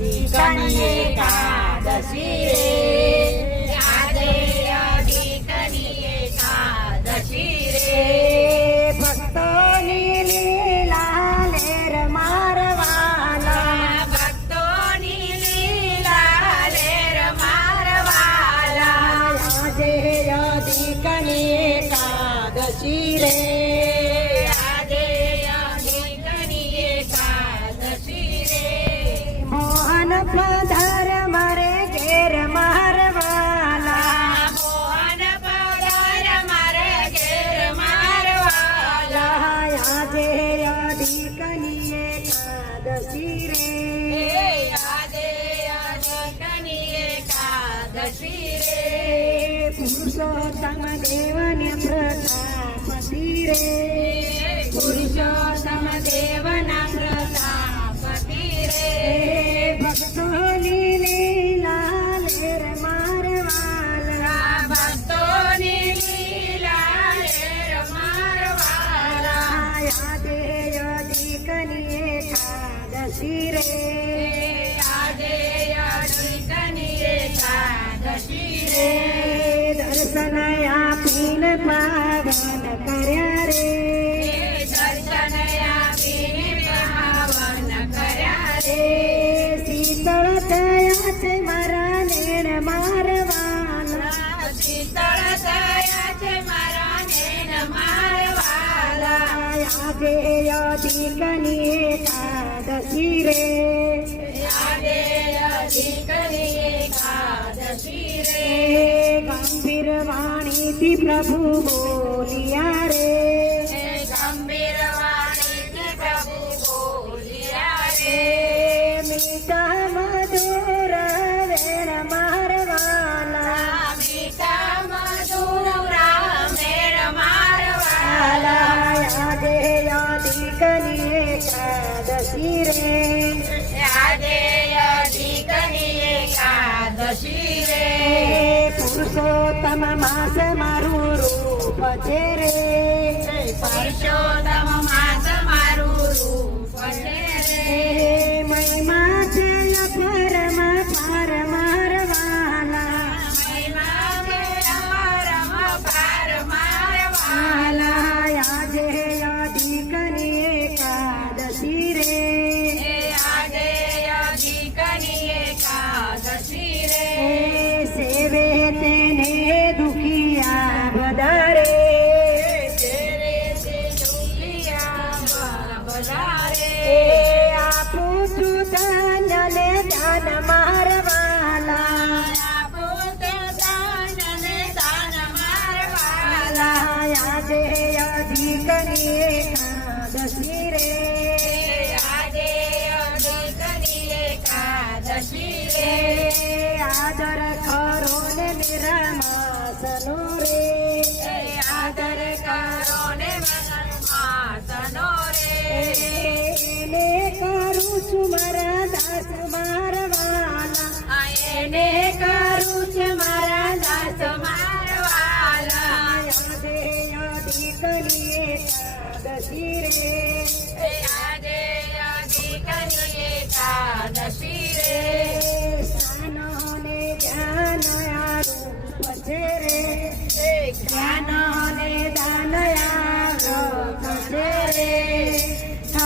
अधिकनी एकादशी रे, આજે अधिकनी एकादशी रे, ભક્તોની લીલા લેર મારવાલા, ભક્તોની લીલા લેર મારવાલા, આજે अधिकनी એકાદશી રે, આજે अधिकनी એકાદશી રે, મોહન પધાર મારે ઘેર મારવાલા, મોહન પધાર મારે ઘેર મારવાલા, આજે अधिकनी એકાદશી રે, આજે अधिकनी એકાદશી રે, પુરુષોત્તમ દેવને પ્રતાપતિ રે, પુરુષોત્તમ દેવના પ્રતાપતિ રે, ભક્તોની લીલા લેર મારવાલા, ભક્તોની લીલા લેર મારવાલા, આજે अधिकनी એકાદશી રે, આજે अधिकनी એકાદશી રે, દર્શન આપીને પાવન કર્યા રે, દર્શન આપીને પાવન કર્યા રે, શીતળ થયા છે મારા નેણ મારવાલા, શીતળ થયા છે મારા નેણ મારવાલા, આજે अधिकनी એકાદશી રે, આજે अधिकनी એકાદશી રે, ગંભીર વાણીથી પ્રભુ બોલિયા રે, ગંભીર વાણીથી પ્રભુ બોલિયા રે, મીઠા મધુર વેણ મારવાલા, મીઠા મધુર વેણ મારવાલા, આજે अधिकनी એકાદશી રે, આજે अधिकनी એકાદશી રે, પુરુષોત્તમ માસ મારું રૂપ છે રે, પુરુષોત્તમ માસ મારું રૂપ છે રે, મહિમા છે પરમ પાર મારવાલા, મહિમા છે પરમ પાર મારવાલા, આજે अधिकनी એકાદશી રે, આજે अधिकनी એકાદશી રે, સેવે તેને દુખિયા વધારે, સેવે તે દુખિયા વધારે, આપું છું ધન ને દાન મારવાલા, આપું છું ધન ને દાન મારવાલા, આજે अधिकनी એકાદશી રે, આજે अधिकनी એકાદશી રે, આદર કરો ને નિરમાસનો રે, આદર કરો ને નિરમાસનો રે, એને કરું છું મારા દાસ મારવાલા, એને કરું છું મારા દાસ મારવાલા, આજે अधिकनी એકાદશી રે, આજે अधिकनी એકાદશી રે, જ્ઞાનો ને ધ્યાન આરૂપ છે રે, જ્ઞાનો ને દાન આરૂપ છે રે,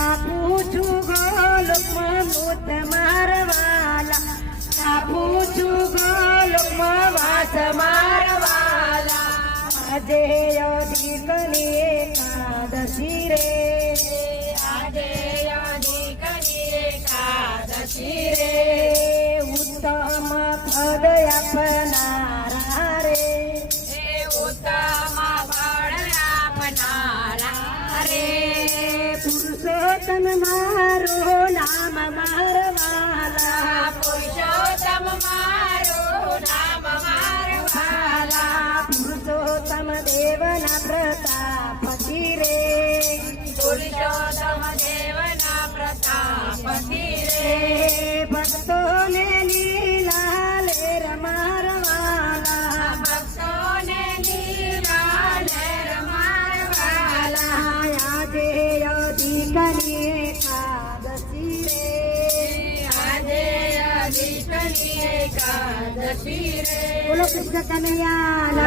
આપું છું ગોલોકમાં મૂત મારવાલા, આપું છું ગોલોકમાં વાસ મારવાલા, આજે अधिकनी એકાદશી રે, આજે अधिकनी એકાદશી રે, ઉત્તમ પદ આપનારા રે, ઉત્તમ પદ આપનારા રે, પુરુષોત્તમ મારું નામ મારવાલા, પુરુષોત્તમ મારું નામ મારવાલા, પુરુષોત્તમ દેવના પ્રતાપતિ રે, પુરુષોત્તમ દેવના પ્રતાપતિ રે, ભક્તોને લીલા લેર મારવાલા, ભક્તોને લીલા લેર મારવાલા, આજે अधिकनी એકાદશી રે, આજે એકાદશી રે બોલો કૃષ્ણ કનૈયા